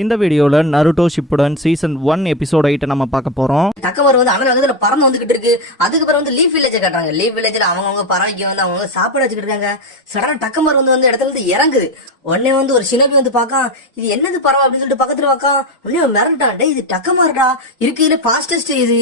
இந்த வீடியோல Naruto Shippuden season 1 episode 8 நம்ம பார்க்க போறோம். டக்கமர் வந்து அனல் வேகத்துல பறந்து வந்துகிட்டு இருக்கு. அதுக்கப்புறம் வந்து லீஃப் வில்லேஜ் காட்டுறாங்க. லீஃப் வில்லேஜ்ல அவங்க பறவைக்கு வந்து அவங்க சாப்பாடு வச்சுக்கிட்டு இருக்காங்க. சடனா டக்கமர் வந்து இடத்துல இருந்து இறங்குது. உடனே வந்து ஒரு சினப்பி வந்து பாக்கா, இது என்னது பறவை அப்படின்னு சொல்லிட்டு பக்கத்துல பாக்கா, உடனே மிரட்டான், டே இது டக்கமர்டா, இருக்குதுல பாஸ்டஸ்ட் இது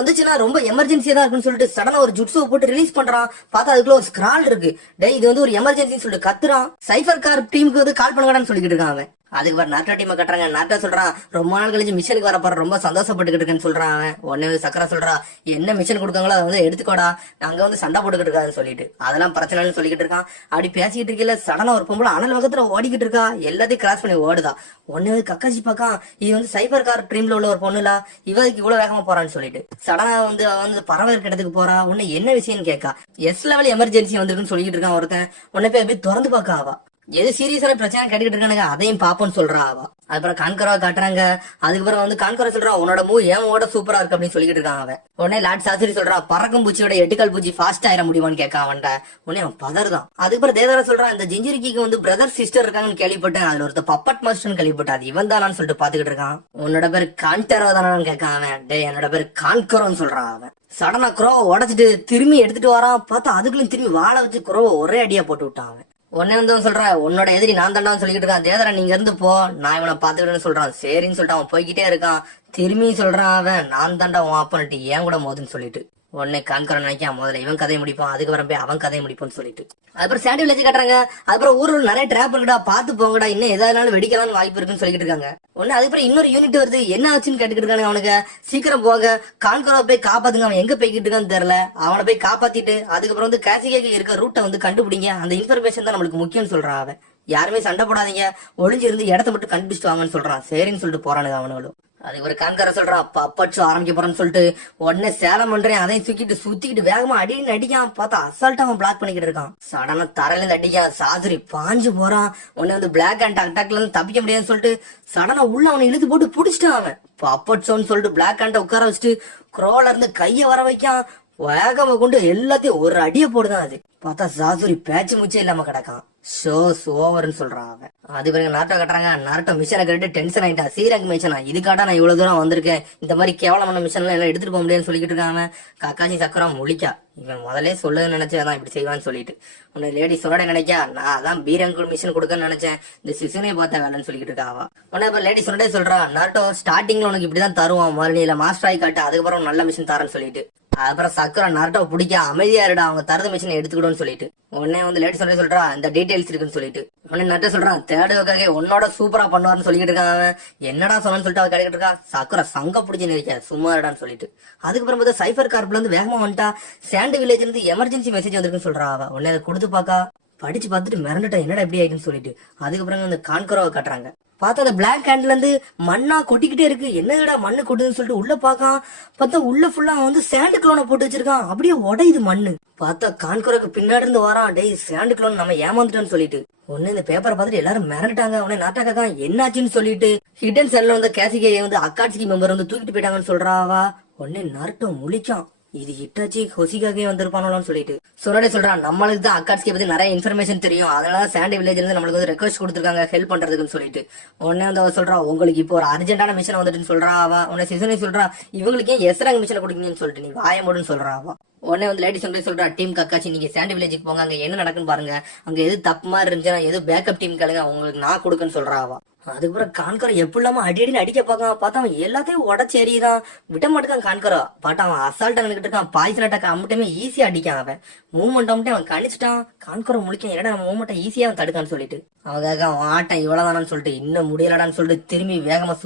வந்துச்சுன்னா ரொம்ப எமர்ஜென்சியா தான் இருக்குன்னு சொல்லிட்டு சடனா ஒரு ஜுட்ஸோ போட்டு ரிலீஸ் பண்றான். பார்த்தா அதுக்குள்ள ஒரு ஸ்கிரால் இருக்கு. டே இது வந்து ஒரு எமர்ஜென்சின்னு சொல்லிட்டு கத்துறான். சைபர் கார் டீமுக்கு வந்து கால் பண்ணுங்கடான்னு சொல்லிக்கிட்டு இருக்கான் அவன். அதுக்கு பாரு நாட்டா டீமை கட்டுறாங்க. நாட்டா சொல்றான், ரொம்ப நாள் கழிச்சு மிஷனுக்கு வர போற, ரொம்ப சந்தோஷப்பட்டுக்கிட்டு இருக்கேன்னு சொல்றான் அவன். உடனே சக்கரா சொல்றா, என்ன மிஷன் கொடுக்காங்களோ அதை வந்து எடுத்துக்கோடா, நாங்க வந்து சண்டை போட்டுக்கிட்டு இருக்கான்னு சொல்லிட்டு அதெல்லாம் பிரச்சனைன்னு சொல்லிக்கிட்டு இருக்கான். அப்படி பேசிக்கிட்டு இருக்கல சடனா ஒரு பொம்பளை அனல் வேகத்துல ஓடிக்கிட்டு இருக்கா. எல்லாத்தையும் கிராஸ் பண்ணி ஓடுதா. உடனே கக்காசி பாக்கா, இது வந்து சைபர் கார் ட்ரீம்ல உள்ள ஒரு பொண்ணுலா, இவருக்கு இவ்வளவு வேகமா போறான்னு சொல்லிட்டு சடனா வந்து அவ வந்து பறவை இருக்க இடத்துக்கு போறா. உன்ன என்ன விஷயம்னு கேட்கா. எஸ் லெவல் எமர்ஜென்சி வந்திருக்குன்னு சொல்லிட்டு இருக்கான் ஒருத்தன். உடனே போய் அப்படியே திறந்து பாக்கா. அவ எது சீரியஸான பிரச்சனை கேட்டுக்கிட்டு இருக்கானுங்க, அதையும் பாப்போம்னு சொல்றா அவ. அதுக்கப்புறம் கான்கரா காட்டுறாங்க. அதுக்கப்புறம் வந்து கான்கரா சொல்றா, உன்னோட மூவ் ஏன் ஓட சூப்பரா இருக்கு அப்படின்னு சொல்லிக்கிட்டு இருக்கான் அவன். உடனே லார்ட் சாஸ்திரி சொல்றா, பறக்கும் பூச்சியோட 8 கால் பூச்சி ஃபாஸ்ட் ஆயிர முடியுமான்னு கேட்க அவன்ட. உடனே அவன் பதர்தான். அதுக்கப்புறம் தேவரா சொல்றான், இந்த ஜிஞ்சிரிக்கு வந்து பிரதர் சிஸ்டர் இருக்காங்கன்னு கேள்விப்பட்டேன், அதுல ஒருத்த பப்பட் மாஸ்டர்னு கேள்விப்பட்டேன், அது இவன் தானான்னு சொல்லிட்டு பாத்துக்கிட்டு இருக்கான். உன்னோட பேரு கான்டரோ தானான்னு கேட்க அவன். டே என்னோட பேரு கான்கரோன்னு சொல்றான் அவன். சடனா குரோவை உடைச்சிட்டு திரும்பி எடுத்துட்டு வரான். பார்த்தா அதுக்குள்ளயும் திரும்பி வாழை வச்சு குரோவை ஒரே அடியா போட்டு விட்டான் அவன். உடனே வந்து சொல்றான், உன்னோட எதிரி நான் தாண்டான்னு சொல்லிக்கிட்டு இருக்கான். தேதரா நீங்க இருந்து போ, நான் இவனை பாத்துக்கிட்டேன்னு சொல்றான். சரின்னு சொல்லிட்டு அவன் போய்கிட்டே இருக்கான். திரும்பி சொல்றான் அவன், நான் தாண்டா உன் அப்பன்ட்டு ஏன் கூட மோதுன்னு சொல்லிட்டு. உடனே கான்கரன் நினைக்கான், முதல்ல இவன் கதையை முடிப்பான், அதுக்கப்புறம் போய் அவன் கதையை முடிப்பான்னு சொல்லிட்டு அதுக்கப்புறம் சாண்டி வில்லேஜ் காட்டுறாங்க. அதுக்கப்புறம் ஊர்ல நிறைய டிராப் இருக்குடா, பாத்து போங்கடா, இன்னும் எதானாலும் வெடிக்கலாம்னு வாய்ப்பு இருக்குன்னு சொல்லிட்டு இருக்காங்க. உடனே அதுக்கப்புறம் இன்னொரு யூனிட் வருது, என்ன ஆச்சுன்னு கேட்டுக்கிட்டு இருக்காங்க அவனுக்கு. சீக்கிரம் போக, கான்கரா போய் காப்பாத்துங்க, அவன் எங்க போய்கிட்டு இருக்கான்னு தெரியல, அவனை போய் காப்பாத்திட்டு அதுக்கப்புறம் வந்து காசிகேக்கு இருக்க ரூட்டை வந்து கண்டுபிடிங்க, அந்த இன்ஃபர்மேஷன் தான் நம்மளுக்கு முக்கியம்னு சொல்றான் அவன். யாருமே சண்டை போடாதீங்க, ஒளிஞ்சிருந்து இடத்த மட்டும் கண்டுபிடிச்சிட்டு வாங்கன்னு சொல்றான். சரின்னு சொல்லிட்டு போறானுங்க அவனுங்களும். அதுக்கு ஒரு கான்கர சொல்றான், பப்பட்சு ஆரம்பிக்க போறேன்னு சொல்லிட்டு உடனே சேலம் பண்றேன், அதையும் சுத்திக்கிட்டு வேகமா அடின்னு அடிக்கான். பார்த்தா அசால்ட்டா அவன் பிளாக் பண்ணிக்கிட்டு இருக்கான். சடனா தரையில இருந்து அடிக்கான். சாசுரி பாஞ்சு போறான். உடனே வந்து பிளாக் அண்ட் அட்டாக்ல இருந்து தப்பிக்க முடியாதுன்னு சொல்லிட்டு சடனா உள்ள அவனை இழுத்து போட்டு புடிச்சிட்டான் அவன். பப்பட்சோன்னு சொல்லிட்டு பிளாக் அண்ட உட்கார வச்சுட்டு குரோல இருந்து கைய வர வைக்கான். வேகமா கொண்டு எல்லாத்தையும் ஒரு அடிய போடுதான். அது பார்த்தா சாசுரி பேச்சு முச்சே இல்லாம கிடக்கான். ஷோஸ் ஓவர்னு சொல்றான் அவன். அது பிறகு நாட்டோ கட்டுறாங்க. நாட்டோ மிஷனை கேட்டு டென்ஷன் ஆயிட்டான். சீரக் மிஷனா, இதுக்காட்டா நான் இவ்வளவு தூரம் வந்திருக்கேன், இந்த மாதிரி கேவலமான மிஷன் எல்லாம் எடுத்துட்டு போக முடியாதுன்னு சொல்லிக்கிட்டு இருக்கான். கக்காசி சக்கரா முழிக்கா, இவன் முதலே சொல்லுன்னு நினைச்சதான் இப்படி செய்வான்னு சொல்லிட்டு. உன்னை லேடி சொன்னோட நினைக்கா, நான் அதான் பீரங்குள் மிஷன் கொடுக்கன்னு நினைச்சேன், இந்த சிசுனையை பார்த்தா வேலைன்னு சொல்லிக்கிட்டு இருக்காவா. உடனே இப்ப லேடி சொன்னதே சொல்றா, நாட்டோ ஸ்டார்டிங்ல உனக்கு இப்படிதான் தருவான், மறுநில மாஸ்டர் ஆகி காட்டு, அதுக்கப்புறம் நல்ல மிஷன் தரேன்னு சொல்லிட்டு. அதுக்கப்புறம் சக்கரா நரட்டோ பிடிக்க அமைதியா இருடா, அவங்க தரத மிஷினை எடுத்துக்கிடும்னு சொல்லிட்டு. உடனே வந்து லேடி சொன்னே சொல்றா, இந்த டீடைல்ஸ் இருக்குன்னு சொல்லிட்டு. உடனே நட்ட சொல்றான், தேடுவதற்காக உன்னோட சூப்பரா பண்ணுவார்னு சொல்லிட்டு இருக்கான். என்னடா சொன்னு சொல்லிட்டு அவ கிடைக்கிட்டு இருக்கா. சக்கரா சங்க பிடிச்சு நிற்க சும்மா இருடான்னு சொல்லிட்டு. அதுக்கப்புறம் பார்த்தா சைபர் கார்ப்ல இருந்து வேகமா வந்துட்டா. சாண்டி வில்லேஜ்ல இருந்து எமர்ஜென்சி மெசேஜ் வந்திருக்குன்னு சொல்றா அவ. உடனே அதை கொடுத்து பாக்கா, படிச்சு பார்த்துட்டு மிரண்டுட்டா, என்னடா எப்படி ஆயிடுன்னு சொல்லிட்டு. அதுக்கப்புறம் அந்த கான்கரோவை காட்டுறாங்க. பார்த்தா அந்த பிளாக் ஹேண்ட்ல இருந்து மண்ணா கொட்டிக்கிட்டே இருக்கு. என்னடா மண்ணு கொட்டுதுன்னு சொல்லிட்டு உள்ள பாக்கான். பார்த்தா உள்ள ஃபுல்லா வந்து சாண்ட் குளோனை போட்டு வச்சிருக்கான். அப்படியே உடையுது மண்ணு. பார்த்தா கான்கரோக்கு பின்னாடி இருந்து வரான். டேய் சாண்ட் குளோன் நம்ம ஏமாந்துட்டோம்னு சொல்லிட்டு. உடனே இந்த பேப்பரை பார்த்துட்டு எல்லாரும் மிரட்டாங்க. உடனே நாட்டாக்கா என்னாச்சுன்னு சொல்லிட்டு ஹிடன் செல்ல வந்து கேசிகேயை வந்து அக்காட்சிக்கு மெம்பர் வந்து தூக்கிட்டு போயிட்டாங்கன்னு சொல்றாவா. உடனே நருட்டோ முழிச்சான், இது ஹிட்டாச்சி ஹொசிகாகவே வந்திருப்பானோன்னு சொல்லிட்டு. சொன்னடே சொல்றான், நம்மளுக்கு தான் அக்காட்சியை பத்தி நிறைய இன்ஃபர்மேஷன் தெரியும், அதனால சாண்டி வில்லேஜ்ல இருந்து நம்மளுக்கு வந்து ரெக்வஸ்ட் கொடுத்துருக்காங்க ஹெல்ப் பண்றதுக்குன்னு சொல்லிட்டு. உடனே வந்து அவ சொல்றா, உங்களுக்கு இப்போ ஒரு அர்ஜென்டான மிஷன் வந்துட்டுன்னு சொல்றா அவ. உடனே சிசுனி சொல்றா, இவங்களுக்கு ஏன் எஸ்ராங் மிஷன் கொடுக்கீங்கன்னு சொல்லிட்டு நீ வாய மூடுன்னு சொல்றா அவ. உடனே வந்து லேடி சொல்றா, டீம் கக்காச்சி நீங்க சாண்டி வில்லேஜுக்கு போங்க, அங்க என்ன நடக்குன்னு பாருங்க, அங்க எது தப்பு மாதிரி இருந்துச்சுன்னா எது பேக்கப் டீம் கேளுங்க, உங்களுக்கு நான் கொடுக்குன்னு சொல்றா அவ. அதுக்கப்புறம் கான்கரோ எப்படி இல்லாம அடிக்கடி அடிக்க பார்க்கான். பார்த்தா அவன் எல்லாத்தையும் உடச்சு எறிதான், விட மாட்டேக்கான் கான்கரோ. பாட்டா அவன் அசால்ட்டா நின்றுட்டு இருக்கான். பாய்சன் அட்டாக் அம்மட்டமே ஈஸியா அடிக்கான். அவன் மூவ்மெண்ட் அம்மட்டே அவன் கணிச்சிட்டான். கான்கரோ முழிக்க, என்னடா மூவ்மெண்ட்டை ஈஸியா அவன் தடுக்கான்னு சொல்லிட்டு. அவன் அவன் ஆட்டம் இவ்வளவுதானான்னு சொல்லிட்டு இன்னும் முடியலடான்னு சொல்லிட்டு திரும்பி வேகமா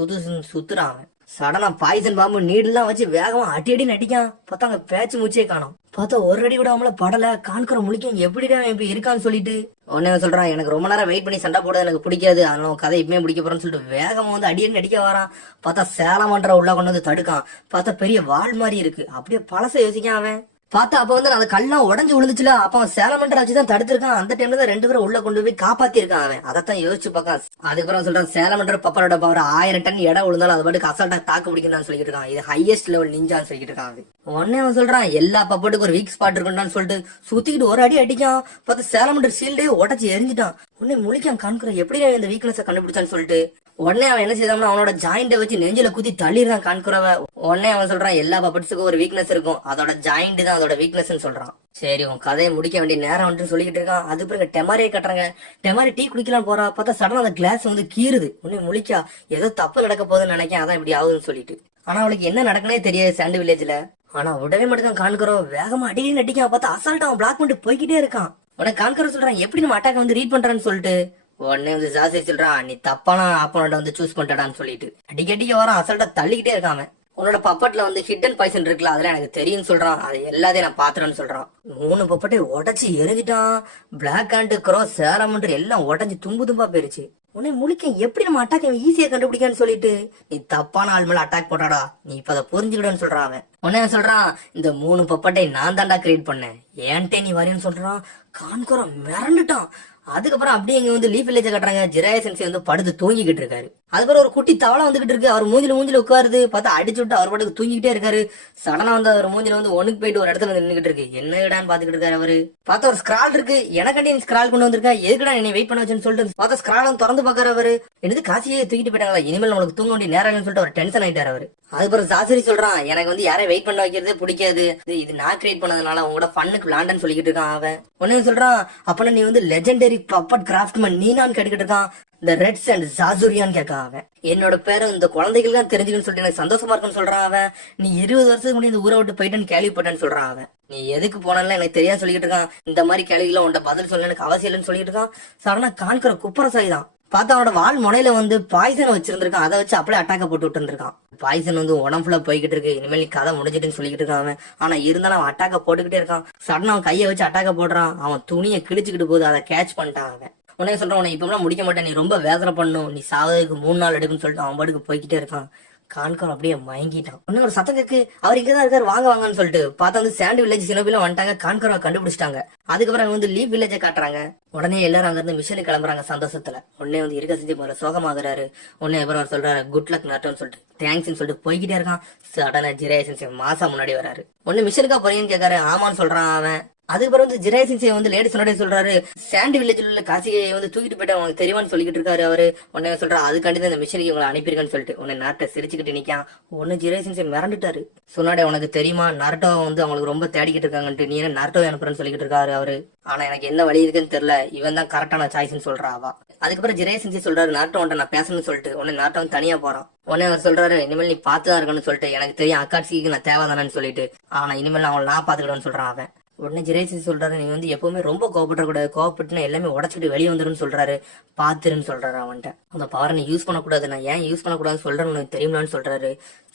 சுத்துறான் அவன். சடனா பாய்சன் பாம்பு நீடெல்லாம் வச்சு வேகமா அடி நடிக்கான். பார்த்தா அங்க பேச்சு மூச்சே காணும். பார்த்தா ஒரு அடி விடாமல படல. கான்கரோ முழிக்கும், எப்படிடா இப்படி இருக்கான்னு சொல்லிட்டு. உடனே சொல்றான், எனக்கு ரொம்ப நேரம் வெயிட் பண்ணி சண்டை போடுறது எனக்கு பிடிக்காது, அதனால கதை இப்பமே பிடிக்க போறேன்னு சொல்லிட்டு வேகமா வந்து அடியடி அடிக்க வரான். பார்த்தா சேலமன்ற உள்ள கொண்டு வந்து தடுக்கான். பார்த்தா பெரிய வால் மாதிரி இருக்கு. அப்படியே பழச யோசிக்கான் அவன். பார்த்தா அப்ப வந்து அந்த கல்லாம் உடஞ்சு விழுந்துச்சுல, அப்ப அவன் சேலமன்ற வச்சுதான் தடுத்திருக்கான். அந்த டைம்ல தான் 2 பேரும் உள்ள கொண்டு போய் காப்பாத்தி இருக்கான் அவன். அதைத்தான் யோசிச்சு பார்க்கான். அதுக்கப்புறம் சொல்றான், சேலமன்ற பப்பரோட பவர் 1000 டன் இடம் விழுந்தாலும் அது பாட்டுக்கு அசால்ட்டா தாக்கு பிடிக்கணும்னு சொல்லிட்டு இருக்கான். இது ஹையஸ்ட் லெவல் நிஞ்சான்னு சொல்லிட்டு இருக்கான். உடனே அவன் சொல்றான், எல்லா பப்பட்டுக்கும் ஒரு வீக் ஸ்பாட் இருக்குன்னு சொல்லிட்டு சுத்திக்கிட்டு ஒரு அடி அடிக்கான். பார்த்து சேலமன்ற சீல்டே உடச்சு எரிஞ்சிட்டான். உடனே முழிக்கான் கான்கரோ, எப்படி இந்த வீக்னஸ் கண்டுபிடிச்சான்னு சொல்லிட்டு. உடனே அவன் என்ன செய்தான்னா அவனோட ஜாயிண்ட வச்சு நெஞ்சில குத்தி தள்ளிடுறான் கான்குரவ. உடனே அவன் சொல்றான் எல்லா பப்பட்ஸுக்கும் ஒரு வீக்னஸ் இருக்கும், அதோட ஜாயிண்ட் தான் அதோட வீக்னஸ் சொல்றான். சரி உன் கதையை முடிக்க வேண்டிய நேரம் வந்து சொல்லிக்கிட்டு இருக்கான். அது பிறகு டெமாரியை கட்டுறாங்க. டெமாரி டீ குடிக்கலாம் போறா, பார்த்தா சடனா அந்த கிளாஸ் வந்து கீறுது. உடனே முழிக்கா ஏதோ தப்பு நடக்க போகுதுன்னு நினைக்கேன், அதான் இப்படி ஆகுதுன்னு சொல்லிட்டு. ஆனா அவளுக்கு என்ன நடக்குனே தெரியாது சாண்ட் வில்லேஜ்ல. ஆனா உடனே மட்டும் கான்குரோ வேகமா அடிக்கடி நடிக்கான், பார்த்தா அசால்ட்டா அவன் பிளாக் பண்ணிட்டு போய்கிட்டே இருக்கான். உடனே கான்குரோ சொல்றான் எப்படி நம்ம அட்டாக் வந்து ரீட் பண்றான்னு சொல்லிட்டு. உடனே வந்து ஜாசி சொல்றான் நீ தப்பான ஆப்போனண்ட வந்து சூஸ் பண்ணிட்டான்னு சொல்லிட்டு அடிக்கடிக்க வரான், அசால்ட்டா தள்ளிக்கிட்டே இருக்கான். உன்னோட பப்பட்ல வந்து ஹிடன் பாய்சன் இருக்குல்ல, அதெல்லாம் எனக்கு தெரியும்னு சொல்றான். அது எல்லாத்தையும் நான் பாத்துறேன்னு சொல்றான். 3 பப்பட்டை உடச்சு எரிஞ்சிட்டான். பிளாக் அண்ட் க்ரோ சேரமன்ற எல்லாம் உடஞ்சு தும்பு தும்பா போயிருச்சு. உடனே முழிக்க எப்படி நம்ம அட்டாக் ஈஸியா கண்டுபிடிக்கான்னு சொல்லிட்டு நீ தப்பான ஆள் மேல அட்டாக் போட்டாடா, நீ இப்ப அதை புரிஞ்சுக்கிடன்னு சொல்றான் அவன். உடனே சொல்றான் இந்த 3 பப்பட்டை நான் தாண்டா கிரியேட் பண்ணேன், ஏன்ட்டே நீ வரேன்னு சொல்றான். கான்குரோ மிரண்டுட்டான். அதுக்கப்புறம் அப்படியே இங்க வந்து லீஃப் வில்லேஜ் கட்டுறாங்க. ஜிராயா சென்சை வந்து படுத்து தூங்கிக்கிட்டு இருக்காரு. அதுக்கப்புறம் ஒரு குட்டி தவளை வந்துகிட்டு இருக்கு. அவர் மூஞ்சில உட்காருது. பார்த்தா அடிச்சு விட்டு அவர் பாட்டுக்கு தூங்கிக்கிட்டே இருக்காரு. சடனா வந்து அவர் மூஞ்சில வந்து ஒண்ணுக்கு போயிட்டு ஒரு இடத்துல நின்னுகிட்டு இருக்கு. என்ன இடான்னு பாத்துக்கிட்டு இருக்காரு அவரு. பார்த்தா ஒரு ஸ்கிரால் இருக்கு. எனக்காண்டி நீ ஸ்கிரால் கொண்டு வந்திருக்கா, எதுக்குடா என்னை வெயிட் பண்ண வச்சுன்னு சொல்லிட்டு பார்த்தா ஸ்கிரால் வந்து திறந்து பாக்குற அவரு. என்னது காசியே தூக்கிட்டு போயிட்டாங்களா, இனிமேல் நம்மளுக்கு தூங்க வேண்டிய நேரம் சொல்லிட்டு அவர் டென்ஷன் ஆயிட்டாரு அவரு. அதுக்கப்புறம் ஜாசரி சொல்றான் எனக்கு வந்து யாரையும் வெயிட் பண்ண வைக்கிறதே பிடிக்காது, இது நான் கிரியேட் பண்ணதுனால உங்களோட ஃபன்னுக்கு விளாண்டன்னு சொல்லிக்கிட்டு இருக்கான் அவன். உடனே சொல்றான் அப்பனா நீ வந்து லெஜெண்டரி பப்பட் கிராஃப்ட்மேன் நீனான்னு கேட்டுக்கிட்டு இருக்கான். இந்த ரெட்ஸ் அண்ட் ஜாசூரியான்னு கேட்கான் அவன். என்னோட பேரை இந்த குழந்தைகள் தான் தெரிஞ்சுக்கணும்னு சொல்லிட்டு எனக்கு சந்தோஷமா இருக்குன்னு சொல்றான் அவன். நீ 20 வருஷத்துக்கு முன்னாடி இந்த ஊரை விட்டு போயிட்டேன்னு கேள்விப்பட்டேன்னு சொல்றான் அவன். நீ எதுக்கு போனாலும் எனக்கு தெரியாது சொல்லிட்டு இருக்கான். இந்த மாதிரி கேள்விகளை உன்ட பதில் சொல்ல எனக்கு அவசியம் இல்லைன்னு சொல்லிட்டு இருக்கான். சடனா கான்கிற குப்பரசாய் தான் பார்த்தா அவனோட வால் முனையில வந்து பாய்சன் வச்சிருந்திருக்கான். அதை வச்சு அப்படியே அட்டாக்க போட்டு விட்டு இருந்திருக்கான். பாய்சன் வந்து உடம்புல போய்கிட்டு இருக்கு, இனிமேல் நீ கதை முடிஞ்சிட்டுன்னு சொல்லிக்கிட்டு இருக்கான் அவன். ஆனா இருந்தாலும் அவன் அட்டாக்க போட்டுக்கிட்டே இருக்கான். சடனா அவன் கையை வச்சு அட்டாக்க போடுறான். அவன் துணியை கிழிச்சுக்கிட்டு போகுது, அதை கேட்ச் பண்ணிட்டான் அவன். உடனே சொல்றான் உன்னை இப்ப முடிக்க மாட்டேன், நீ ரொம்ப வேதனை பண்ணும், நீ சாவதுக்கு 3 நாள் எடுக்குன்னு சொல்லிட்டு அவன் பாட்டுக்கு போய்கிட்டே இருக்கான். கான்கார் அப்படியே மயங்கிட்டான். உடனே ஒரு சத்தம் கேக்கு, அவர் இங்கதான் இருக்காரு வாங்க வாங்கன்னு சொல்லிட்டு பார்த்தா வந்து சாண்ட் வில்லேஜ் சினோபில வந்துட்டாங்க. கான்காரை கண்டுபிடிச்சிட்டாங்க. அதுக்கப்புறம் வந்து லீவ் வில்லேஜை காட்டுறாங்க. உடனே எல்லாரும் அங்க இருந்து மிஷனுக்கு கிளம்புறாங்க சந்தோஷத்துல. உடனே வந்து இருக்க செஞ்சு போற சோகமாகறாரு. உடனே அப்புறம் அவர் சொல்றாரு குட் லக் நாட்டோன்னு சொல்லிட்டு தேங்க்ஸ்ன்னு சொல்லிட்டு போய்கிட்டே இருக்கான். சடனா ஜிராயா மாசம் முன்னாடி வராரு. உடனே மிஷனுக்கா போறீங்கன்னு கேட்காரு. ஆமான்னு சொல்றான் அவன். அதுக்கப்புறம் வந்து ஜிராயா சென்சே வந்து லேடி சொன்னே சொல்றாரு சாண்ட் வில்லேஜ்ல உள்ள காசியை வந்து தூக்கிட்டு போயிட்டு அவங்களுக்கு தெரியுமான்னு சொல்லிக்கிட்டு இருக்காரு அவரு. உடனே சொல்றா அதுக்காண்டி தான் இந்த மிஷனுக்கு இவங்களை அனுப்பியிருக்கான்னு சொல்லிட்டு உன்னை நாட்டை சிரிச்சுக்கிட்டு நிக்கான். ஒன்னு ஜிராயா சென்சே மிரண்டுட்டாரு. சொன்னாடே உனக்கு தெரியுமா நருட்டோ வந்து அவங்களுக்கு ரொம்ப தேடிக்கிட்டு இருக்காங்கன்ட்டு, நீ என்ன நருட்டோ அனுப்புறன்னு சொல்லிக்கிட்டு இருக்காரு அவரு. ஆனா எனக்கு என்ன வழி இருக்குன்னு தெரியல, இவன் தான் கரெக்டான சாய்ஸ்ன்னு சொல்றா அவ. அதுக்கப்புறம் ஜிராயா சென்சே சொல்றாரு நாட்டோ உன்ட்ட நான் பேசணும்னு சொல்லிட்டு உடனே நாட்டோ தனியா போறான். உடனே அவர் சொல்றாரு இனிமேல் நீ பாத்துதான் இருக்கணும்னு சொல்லிட்டு எனக்கு தெரியும் அக்காட்சிக்கு நான் தேவைதானு சொல்லிட்டு, ஆனா இனிமேல் அவங்களை நான் பாத்துக்கிட்டேன்னு சொல்றான் அவன். உடனே ஜிராயா சொல்றாரு நீ வந்து எப்பவுமே ரொம்ப கோவப்படக்கூடாது, கோவப்பட்டுனா எல்லாமே உடச்சிட்டு வெளியே வந்துடும் சொல்றாரு, பாத்துருன்னு சொல்றாரு அவன்கிட்ட. அந்த பவரை நீ யூஸ் பண்ணக்கூடாது, நான் ஏன் யூஸ் பண்ணக்கூடாதுன்னு சொல்றேன்னு உனக்கு தெரியுமான்னு சொல்றாரு.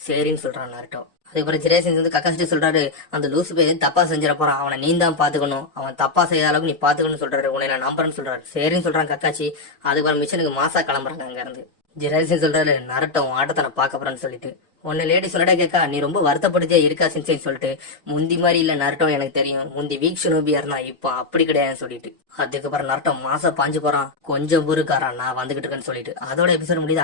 சரின்னு சொல்றான் நாருட்டோ. அதுக்கப்புறம் ஜிராயா வந்து கக்காசிட்டு சொல்றாரு அந்த லூசு போய் தப்பா செஞ்சிட போறான், அவனை நீ தான் பாத்துக்கணும், அவன் தப்பா செய்த அளவுக்கு நீ பாத்துக்கணும்னு சொல்றாரு. உன்னை நான் நம்புறேன்னு சொல்றாரு. சரின்னு சொல்றான் கக்காச்சி. அதுக்கப்புறம் மிஷனுக்கு மாசா கிளம்புறாங்க அங்க இருந்து. ஜிராயா சொல்றாரு நாருட்டோ ஆட்டத்தை நான் பாக்க போறேன்னு சொல்லிட்டு. உன்னை லேடி சொன்னடா கேக்கா நீ ரொம்ப வருத்தப்படுத்தியா இருக்கா சென்சேன்னு சொல்லிட்டு, முந்தி மாதிரி இல்ல நருட்டோ எனக்கு தெரியும், முந்தி வீக் ஷினோபியா இருந்தா இப்போ அப்படி கிடையாதுன்னு சொல்லிட்டு. அதுக்கப்புறம் நருட்டோ மாசா பாஞ்சு போறான். கொஞ்சம் பொறுக்காரான் நான் வந்துகிட்டு இருக்கேன்னு சொல்லிட்டு. அதோட எபிசோட் முடியுது.